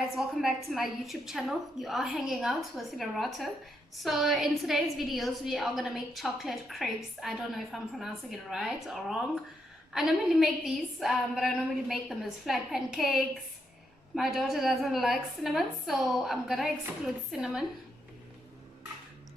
guys, welcome back to my YouTube channel. You are hanging out with Hirorato. So in today's videos we are gonna make chocolate crepes. I don't know if I'm pronouncing it right or wrong. I normally make these but I normally make them as flat pancakes. My daughter doesn't like cinnamon, so I'm gonna exclude cinnamon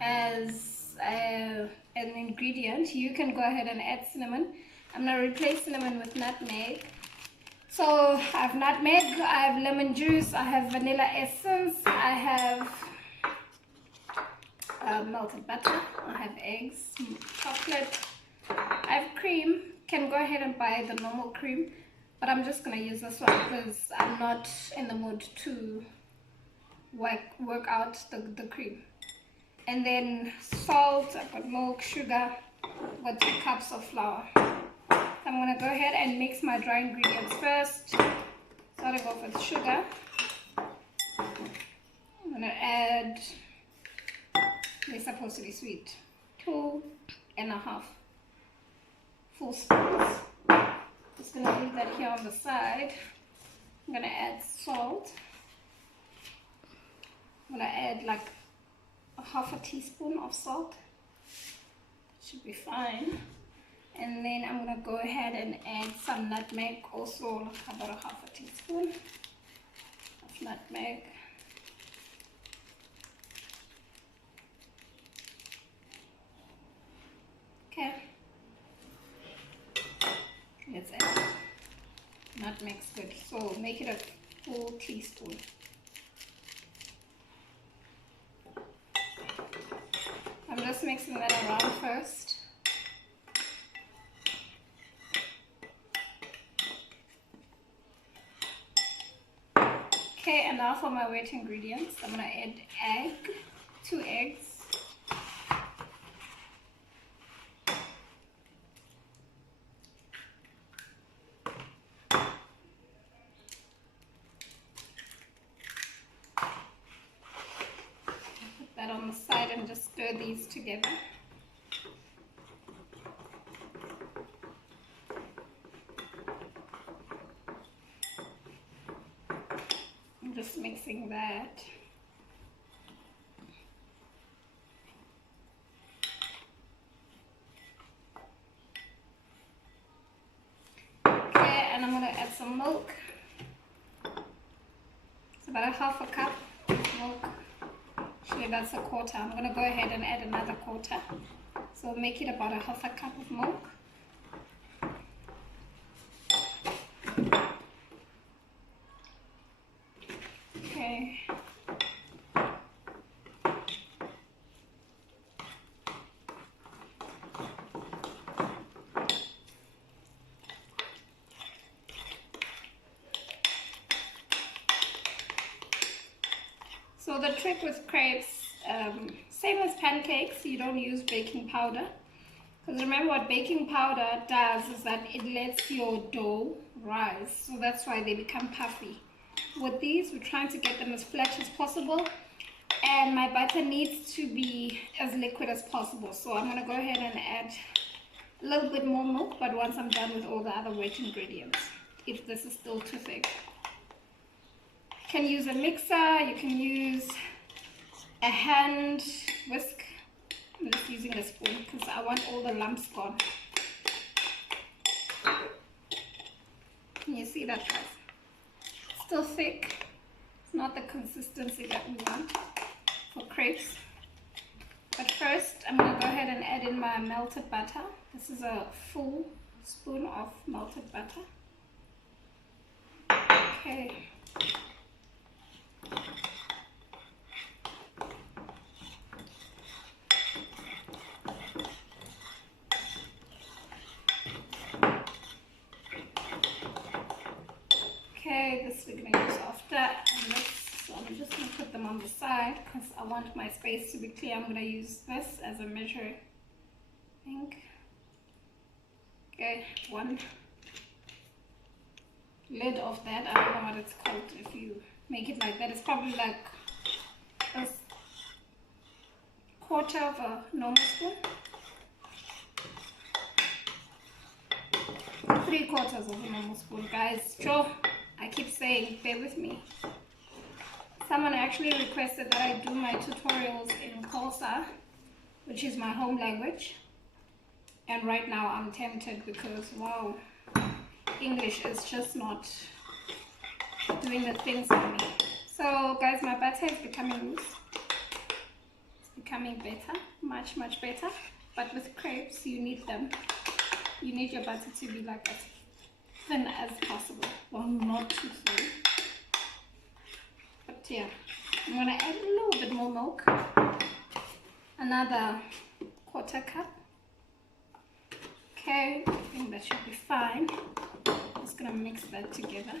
as an ingredient. You can go ahead and add cinnamon. I'm gonna replace cinnamon with nutmeg. So I have nutmeg, I have lemon juice, I have vanilla essence, I have melted butter, I have eggs, chocolate, I have cream. Can go ahead and buy the normal cream, but I'm just going to use this one because I'm not in the mood to work out the cream. And then salt, I've got milk, sugar, I've got 2 cups of flour. I'm going to go ahead and mix my dry ingredients first. Starting off with sugar. I'm going to add, they're supposed to be sweet, 2.5 full spoons. Just going to leave that here on the side. I'm going to add salt. I'm going to add like ½ teaspoon of salt. Should be fine. And then I'm going to go ahead and add some nutmeg, also about ½ teaspoon of nutmeg. Okay. Let's add nutmeg's good. So make it a full teaspoon. I'm just mixing that around first. Okay, and now for my wet ingredients, I'm going to add 2 eggs. Put that on the side and just stir these together. Just mixing that. Okay, and I'm going to add some milk. It's about ½ cup of milk. Actually, that's a quarter. I'm going to go ahead and add another quarter. So make it about ½ cup of milk. Okay. So the trick with crepes, same as pancakes, you don't use baking powder. Because remember what baking powder does is that it lets your dough rise. So that's why they become puffy. With these, we're trying to get them as flat as possible, and my butter needs to be as liquid as possible. So I'm going to go ahead and add a little bit more milk, but once I'm done with all the other wet ingredients, if this is still too thick. You can use a mixer, you can use a hand whisk. I'm just using a spoon because I want all the lumps gone. Can you see that, guys? Still thick. It's not the consistency that we want for crepes. But first I'm going to go ahead and add in my melted butter. This is a full spoon of melted butter. Okay. Okay, this we're going to use after, and this, so I'm just going to put them on the side because I want my space to be clear. I'm going to use this as a measuring thing. Okay, one lid of that. I don't know what it's called. If you make it like that, it's probably like a quarter of a normal spoon. 3/4 of a normal spoon, guys. Joe, I keep saying, bear with me. actually requested that I do my tutorials in Xhosa, which is my home language. And right now I'm tempted because, wow, English is just not doing the things for me. So guys, my butter is becoming loose. It's becoming better, much better. But with crepes, you need them. You need your butter to be like as thin as possible. Well, not too thin. But yeah, I'm gonna add a little bit more milk. Another 1/4 cup. Okay, I think that should be fine. I'm just gonna mix that together.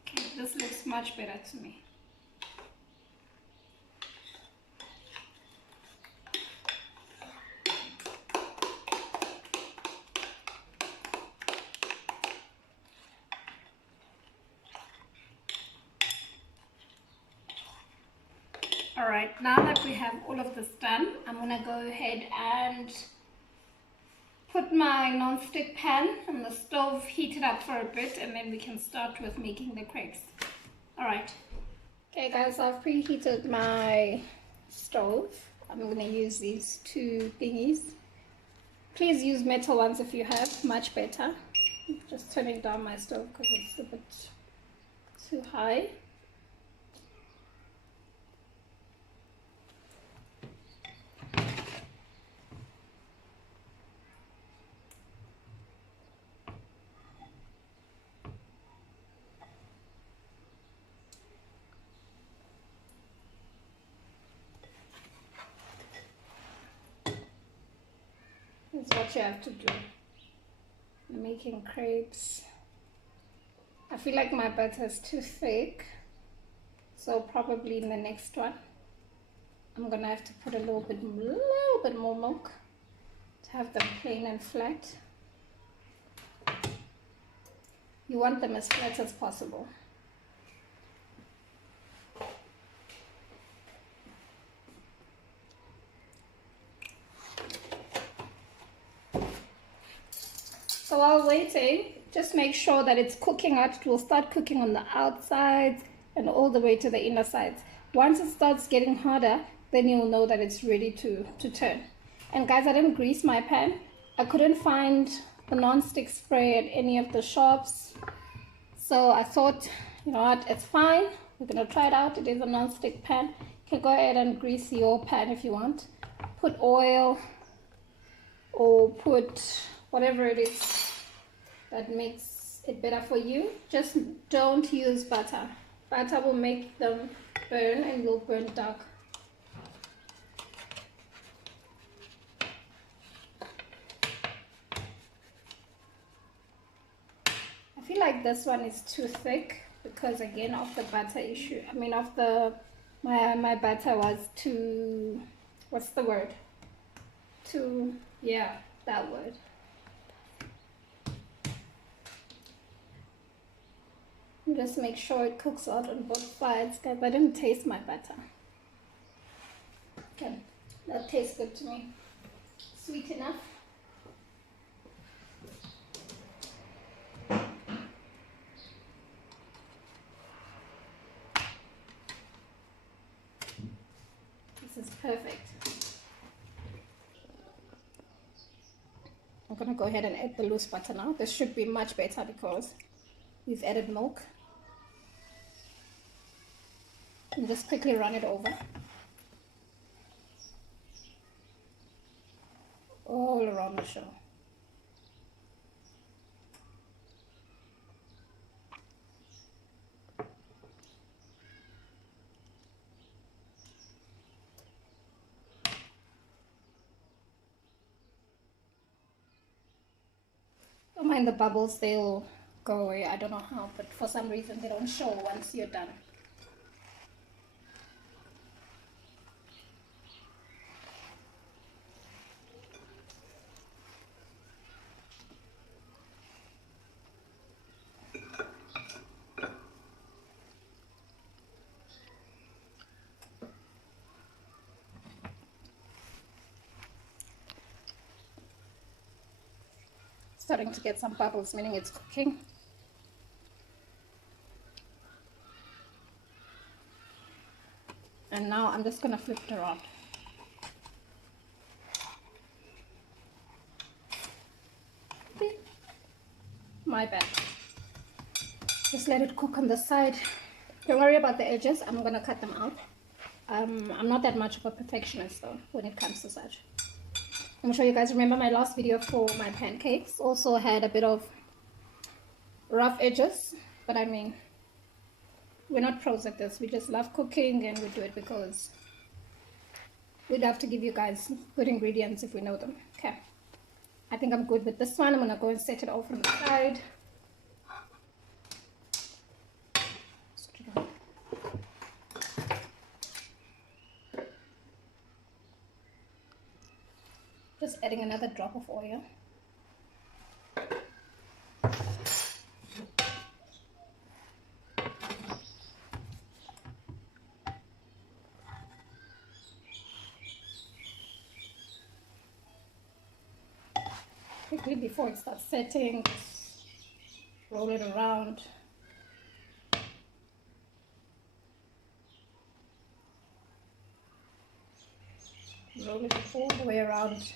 Okay, this looks much better to me. Alright, now that we have all of this done, I'm gonna go ahead and put my non-stick pan on the stove, heat it up for a bit, and then we can start with making the crepes. Alright. Okay guys, I've preheated my stove. I'm gonna use these 2 thingies. Please use metal ones if you have, much better. Just turning down my stove because it's a bit too high. That's what you have to do. I'm making crepes. I feel like my butter is too thick, so probably in the next one I'm gonna have to put a little bit more milk to have them plain and flat. You want them as flat as possible. So while waiting, just make sure that it's cooking out. It will start cooking on the outsides and all the way to the inner sides. Once it starts getting harder, then you'll know that it's ready to turn. And guys, I didn't grease my pan. I couldn't find the non-stick spray at any of the shops. So I thought, you know what, it's fine. We're gonna try it out. It is a non-stick pan. You can go ahead and grease your pan if you want. Put oil or put whatever it is that makes it better for you. Just don't use butter. Butter will make them burn and you'll burn dark. I feel like this one is too thick because again of the butter issue. I mean of the my butter was too, what's the word? Too, yeah, that word. Just make sure it cooks out on both sides, guys. I didn't taste my butter. Okay, that tastes good to me. Sweet enough. This is perfect. I'm gonna go ahead and add the loose butter now. This should be much better because we've added milk. And just quickly run it over. All around the show. Don't mind the bubbles, they'll go away. I don't know how, but for some reason they don't show once you're done. Starting to get some bubbles, meaning it's cooking. And now I'm just gonna flip it around. My bad. Just let it cook on the side. Don't worry about the edges. I'm gonna cut them out. I'm not that much of a perfectionist though when it comes to such. I'm sure you guys remember my last video for my pancakes also had a bit of rough edges, but I mean, we're not pros at this. We just love cooking and we do it because we'd love to give you guys good ingredients if we know them. Okay, I think I'm good with this one. I'm gonna go and set it off on the side. Just adding another drop of oil. Quickly before it starts setting, roll it around. Roll it all the way around.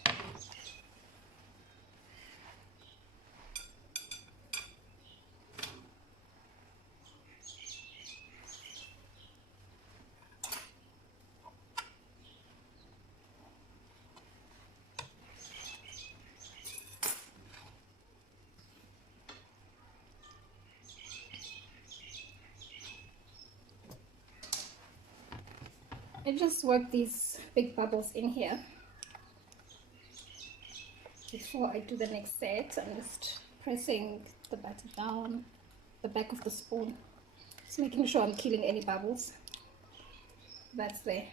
I just work these big bubbles in here before I do the next set. I'm just pressing the batter down the back of the spoon, just making sure I'm killing any bubbles that's there.